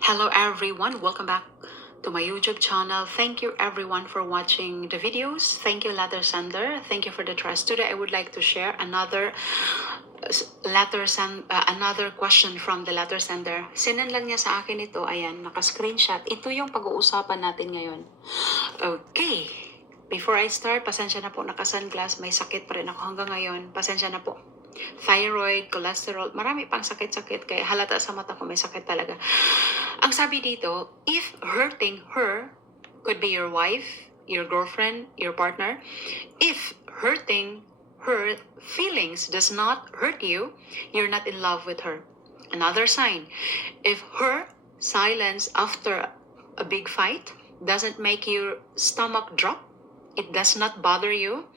Hello everyone, welcome back to my YouTube channel. Thank you everyone for watching the videos. Thank you Letter Sender. Thank you for the trust. Today I would like to share another another question from the letter sender. Sinan lang niya sa akin ito. Ayan, naka-screenshot. Ito yung pag-uusapan natin ngayon. Okay. Before I start, pasensya na po, naka-sunglass. May sakit pa rin ako hanggang ngayon. Pasensya na po. Thyroid, cholesterol, marami pang sakit-sakit. Kaya halata sa mata ko, may sakit talaga. Ang sabi dito, if hurting her could be your wife, your girlfriend, your partner, if hurting her feelings does not hurt you, you're not in love with her. Another sign, if her silence after a big fight doesn't make your stomach drop, it does not bother you,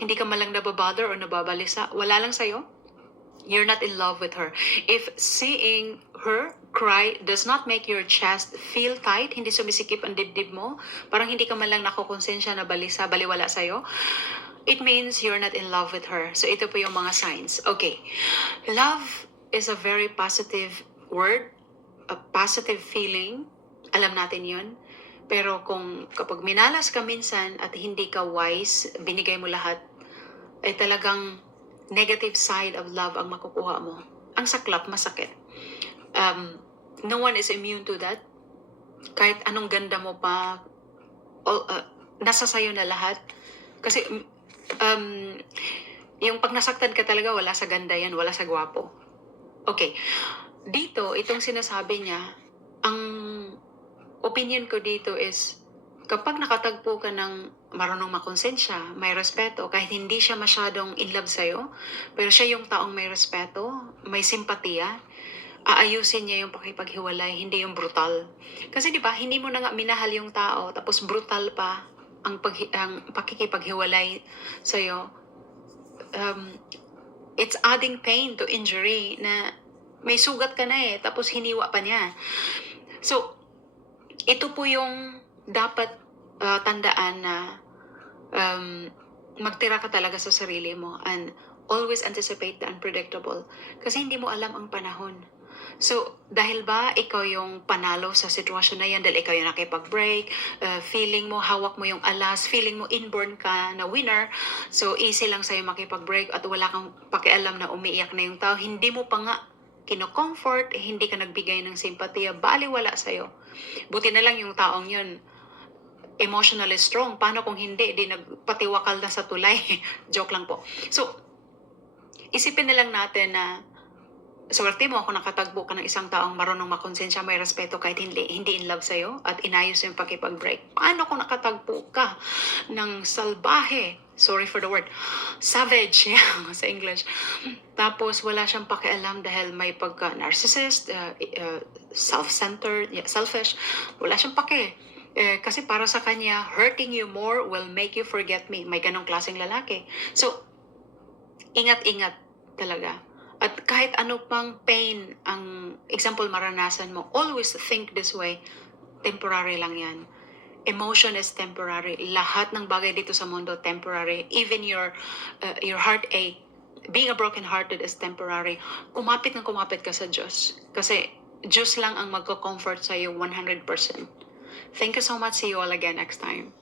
hindi ka malang nababother or nababalisa, wala lang sa'yo, you're not in love with her. If seeing her cry does not make your chest feel tight, hindi sumisikip ang dibdib mo, parang hindi ka malang nakukonsensya na balisa, baliwala sa'yo, it means you're not in love with her. So ito po yung mga signs. Okay. Love is a very positive word, a positive feeling. Alam natin yun. Pero kapag minalas ka minsan at hindi ka wise, binigay mo lahat, ay talagang negative side of love ang makukuha mo. Ang saklap, masakit. No one is immune to that. Kahit anong ganda mo pa, nasa sayo na lahat. Kasi yung pag nasaktan ka talaga, wala sa ganda yan, wala sa gwapo. Okay. Dito, itong sinasabi niya, ang opinion ko dito is, kapag nakatagpo ka ng marunong makonsensya, may respeto, kahit hindi siya masyadong in love sa'yo, pero siya yung taong may respeto, may simpatiya, aayusin niya yung pakipaghiwalay, hindi yung brutal. Kasi di ba hindi mo na nga minahal yung tao, tapos brutal pa ang pakikipaghiwalay sa'yo. It's adding pain to injury na may sugat ka na tapos hiniwa pa niya. So, ito po yung dapat tandaan na magtira ka talaga sa sarili mo and always anticipate the unpredictable. Kasi hindi mo alam ang panahon. So, dahil ba ikaw yung panalo sa sitwasyon na yan, dahil ikaw yung nakipag-break, feeling mo, hawak mo yung alas, feeling mo inborn ka na winner, so easy lang sa'yo makipag-break at wala kang pakialam na umiiyak na yung tao, hindi mo pa nga kino-comfort, hindi ka nagbigay ng simpatiya, baliwala sa'yo. Buti na lang yung taong yun, emotionally strong. Paano kung hindi, di nagpatiwakal na sa tulay. Joke lang po. So, isipin na lang natin na swerte mo kung nakatagbo ka ng isang taong marunong makonsensya, may respeto kahit hindi in love sa'yo at inayos yung pakipag-break. Paano kung nakatagbo ka ng salbahe? Sorry for the word. Savage, sa English. Tapos wala siyang pakialam dahil may pagka-narcissist, self-centered, selfish. Wala siyang pake. Kasi para sa kanya, hurting you more will make you forget me. May ganong klaseng lalaki. So, ingat-ingat talaga. At kahit ano pang pain ang example maranasan mo, always think this way, temporary lang yan. Emotion is temporary. Lahat ng bagay dito sa mundo temporary. Even your heartache, being a broken-hearted is temporary. Kumapit ka sa Diyos. Kasi Diyos lang ang magko-comfort sa'yo 100%. Thank you so much. See you all again next time.